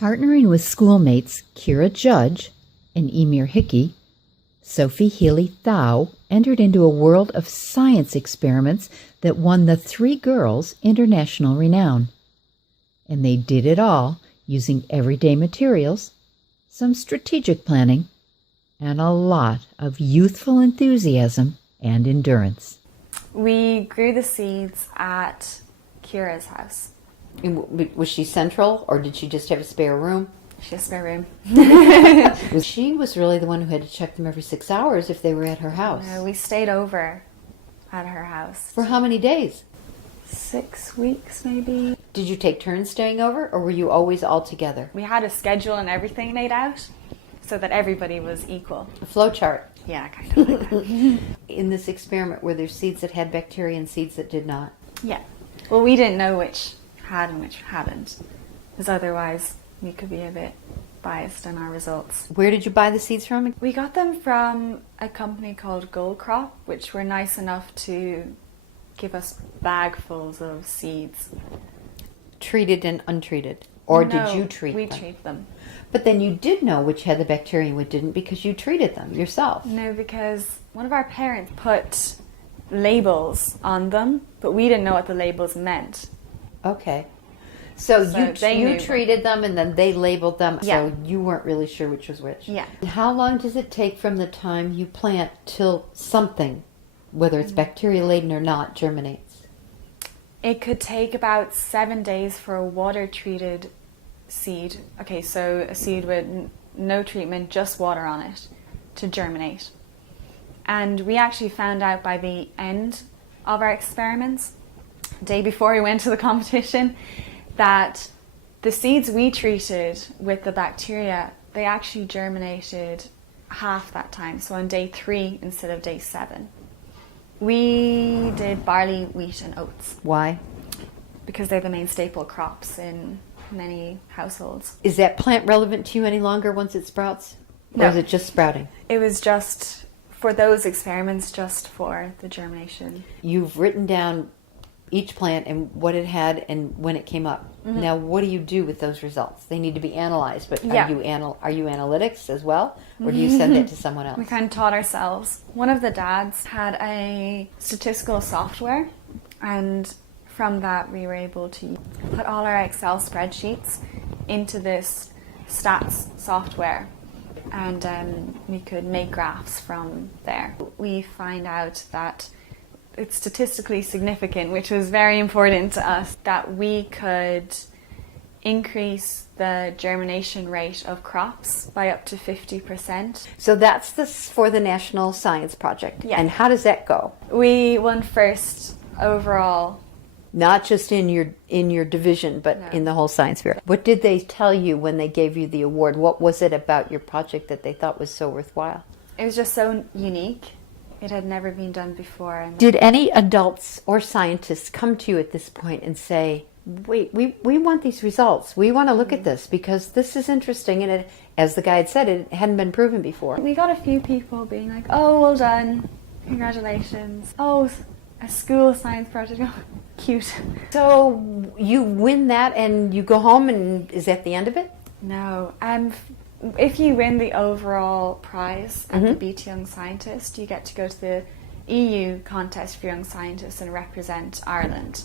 Partnering with schoolmates Ciara Judge and Emer Hickey, Sophie Healy-Thow entered into a world of science experiments that won the three girls international renown. And they did it all using everyday materials, some strategic planning, and a lot of youthful enthusiasm and endurance. We grew the seeds at Ciara's house. Was she central, or did she just have a spare room? She has a spare room. She was really the one who had to check them every 6 hours if they were at her house. No, we stayed over at her house. For how many days? 6 weeks, maybe. Did you take turns staying over, or were you always all together? We had a schedule and everything made out so that everybody was equal. A flow chart. Yeah, kind of like that. In this experiment, were there seeds that had bacteria and seeds that did not? Yeah. Well, we didn't know which had and which hadn't, because otherwise we could be a bit biased in our results. Where did you buy the seeds from? We got them from a company called Gold Crop, which were nice enough to give us bagfuls of seeds. Treated and untreated? Or No, did you treat them? We treat them. But then you did know which had the bacteria and which didn't because you treated them yourself. No, because one of our parents put labels on them, but we didn't know what the labels meant. Okay. So you knew. treated them and then they labeled them, Yeah. so you weren't really sure which was which. Yeah. How long does it take from the time you plant till something, whether it's bacteria-laden or not, germinates? It could take about 7 days for a water-treated seed. Okay, so a seed with no treatment, just water on it, to germinate. And we actually found out by the end of our experiments, day before we went to the competition, that the seeds we treated with the bacteria, they actually germinated half that time, so on day 3 instead of day 7. We did barley, wheat and oats. Why? Because they're the main staple crops in many households. Is that plant relevant to you any longer once it sprouts? Or No. is it just sprouting? It was just for those experiments, just for the germination. You've written down each plant and what it had and when it came up. Mm-hmm. Now, what do you do with those results? They need to be analyzed, but Yeah. are you analytics as well? Or do you send that to someone else? We kind of taught ourselves. One of the dads had a statistical software, and from that we were able to put all our Excel spreadsheets into this stats software, and we could make graphs from there. We find out that it's statistically significant, which was very important to us, that we could increase the germination rate of crops by up to 50%. So that's for the National Science Project. Yeah. And how does that go? We won first overall. Not just in your division, but No. in the whole science fair. What did they tell you when they gave you the award? What was it about your project that they thought was so worthwhile? It was just so unique. It had never been done before. And Did any adults or scientists come to you at this point and say, wait, we want these results. We want to look at this because this is interesting. And it, as the guy had said, it hadn't been proven before. we got a few people being like, oh, well done. Congratulations. Oh, a school science project. Oh, cute. So you win that and you go home, and is that the end of it? No. If you win the overall prize at the Beat Young Scientist, you get to go to the EU contest for young scientists and represent Ireland.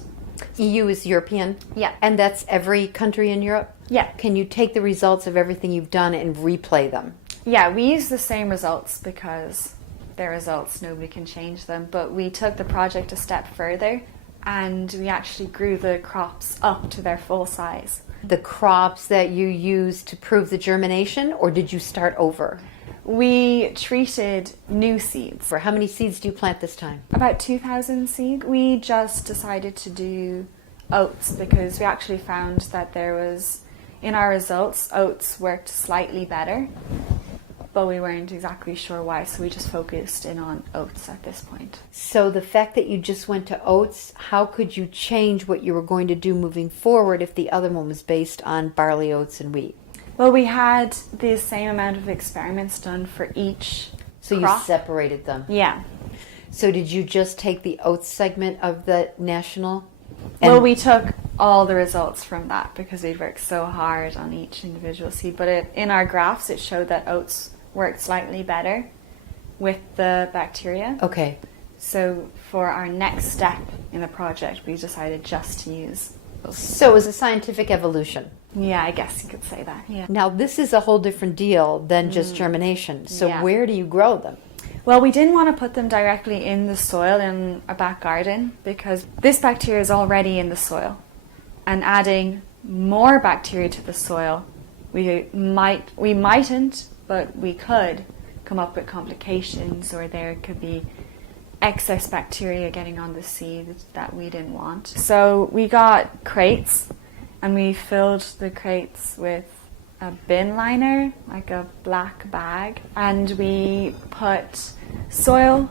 EU is European? Yeah. And that's every country in Europe? Yeah. Can you take the results of everything you've done and replay them? Yeah, we use the same results because they're results, nobody can change them. But we took the project a step further and we actually grew the crops up to their full size. The crops that you used to prove the germination, or did you start over? We treated new seeds. For how many seeds do you plant this time? About 2,000 seed. We just decided to do oats because we actually found that there was, in our results, oats worked slightly better, but we weren't exactly sure why, so we just focused in on oats at this point. So the fact that you just went to oats, how could you change what you were going to do moving forward if the other one was based on barley, oats, and wheat? Well, we had the same amount of experiments done for each So crop. you separated them. Yeah. So did you just take the oats segment of the national Well, we took all the results from that because we'd worked so hard on each individual seed. But in our graphs, it showed that oats worked slightly better with the bacteria. Okay. So for our next step in the project, we decided just to use those. So it was a scientific evolution. Yeah, I guess you could say that. Yeah. Now, this is a whole different deal than just germination. So Yeah. where do you grow them? Well, we didn't want to put them directly in the soil in a back garden because this bacteria is already in the soil. And adding more bacteria to the soil, we mightn't, but we could come up with complications, or there could be excess bacteria getting on the seed that we didn't want. So we got crates, and we filled the crates with a bin liner, like a black bag, and we put soil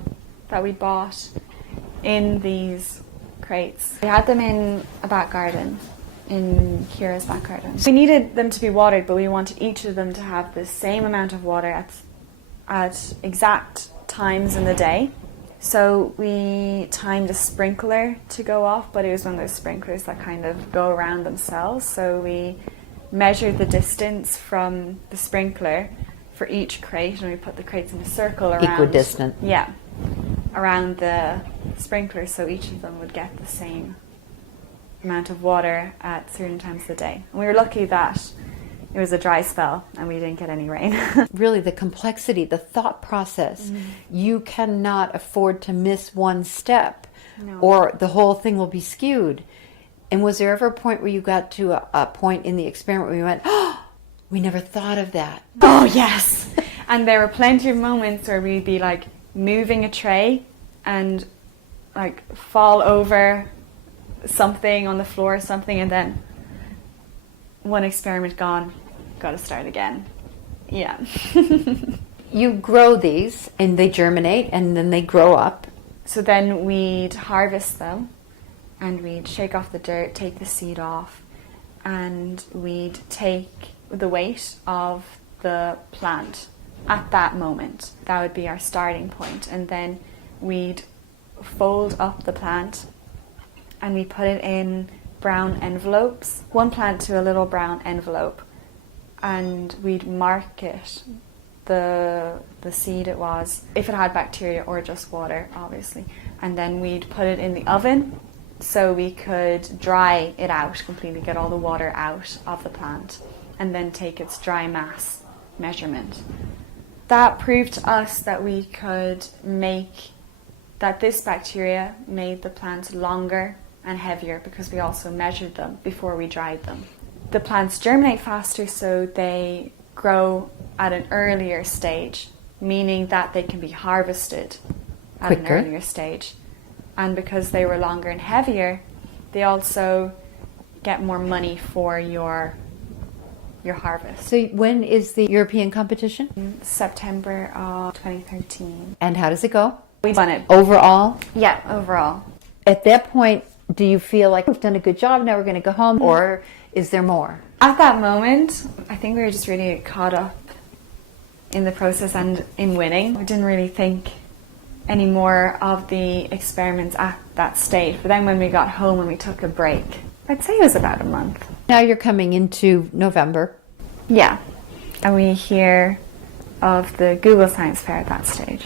that we bought in these crates. We had them in a back garden, in Ciara's back garden. We needed them to be watered, but we wanted each of them to have the same amount of water at exact times in the day. So we timed a sprinkler to go off, but it was one of those sprinklers that kind of go around themselves. So we measured the distance from the sprinkler for each crate, and we put the crates in a circle around. Equidistant. Yeah, around the sprinkler, so each of them would get the same amount of water at certain times of the day. And we were lucky that it was a dry spell and we didn't get any rain. Really, the complexity, the thought process. You cannot afford to miss one step, No. or the whole thing will be skewed. And was there ever a point where you got to a point in the experiment where you went, oh, we never thought of that? Oh, yes. And there were plenty of moments where we'd be like moving a tray and like fall over something on the floor or something, and then one experiment gone, got to start again. Yeah. You grow these and they germinate and then they grow up. So then we'd harvest them and we'd shake off the dirt, take the seed off, and we'd take the weight of the plant at that moment. That would be our starting point. And then we'd fold up the plant and we put it in brown envelopes, one plant to a little brown envelope, and we'd mark it, the seed it was, if it had bacteria or just water, obviously. And then we'd put it in the oven so we could dry it out completely, get all the water out of the plant, and then take its dry mass measurement. That proved to us that we could that this bacteria made the plants longer and heavier because we also measured them before we dried them. The plants germinate faster, so they grow at an earlier stage, meaning that they can be harvested at Quicker. an earlier stage. And because they were longer and heavier, they also get more money for your harvest. So when is the European competition? September of 2013. And how does it go? We won it. Overall? Yeah, overall. At that point, do you feel like we've done a good job, now we're going to go home, or is there more? At that moment, I think we were just really caught up in the process and in winning. We didn't really think any more of the experiments at that stage. But then when we got home and we took a break, I'd say it was about a month. Now you're coming into November. Yeah. And we hear of the Google Science Fair at that stage.